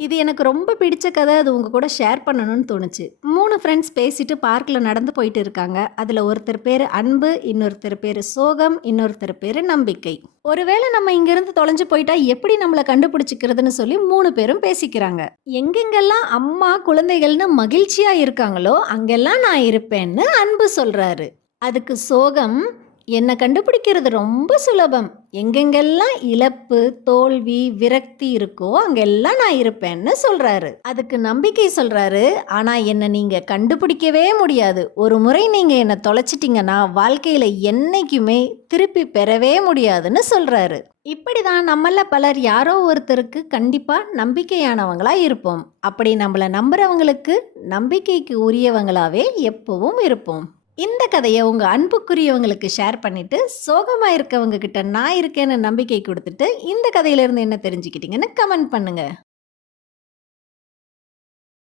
இது எனக்கு ரொம்ப பிடிச்ச கதை. அது உங்க கூட ஷேர் பண்ணணும்னு தோணுச்சு. 3 ஃப்ரெண்ட்ஸ் பேசிட்டு பார்க்ல நடந்து போயிட்டு இருக்காங்க. அதுல ஒருத்தர் பேரு அன்பு, இன்னொருத்தர் பேரு சோகம், இன்னொருத்தர் பேரு நம்பிக்கை. ஒருவேளை நம்ம இங்கிருந்து தொலைஞ்சு போயிட்டா எப்படி நம்மள கண்டுபிடிச்சுக்கிறதுன்னு சொல்லி 3 பேரும் பேசிக்கிறாங்க. எங்கெங்கெல்லாம் அம்மா, குழந்தைகள்னு மகிழ்ச்சியா இருக்காங்களோ, அங்கெல்லாம் நான் இருப்பேன்னு அன்பு சொல்றாரு. அதுக்கு சோகம், என்ன கண்டுபிடிக்கிறது ரொம்ப சுலபம். எங்கெங்கெல்லாம் இழப்பு, தோல்வி, விரக்தி இருக்கோ அங்கெல்லாம் நான் இருப்பேன்னு சொல்றாரு. அதுக்கு நம்பிக்கை சொல்றாரு, ஆனா என்ன நீங்க கண்டுபிடிக்கவே முடியாது. ஒரு முறை நீங்க என்ன தொலைச்சிட்டீங்கன்னா வாழ்க்கையில என்னைக்குமே திருப்பி பெறவே முடியாதுன்னு சொல்றாரு. இப்படிதான் நம்மள பலர் யாரோ ஒருத்தருக்கு கண்டிப்பா நம்பிக்கையானவங்களா இருப்போம். அப்படி நம்மள நம்புறவங்களுக்கு நம்பிக்கைக்கு உரியவங்களாவே எப்பவும் இருப்போம். இந்த கதையை உங்க அன்புக்குரியவங்களுக்கு ஷேர் பண்ணிட்டு, சோகமா இருக்கவங்க கிட்ட நான் இருக்கேன்னு நம்பிக்கை கொடுத்துட்டு, இந்த கதையிலிருந்து என்ன தெரிஞ்சுக்கிட்டீங்கன்னு கமெண்ட் பண்ணுங்க.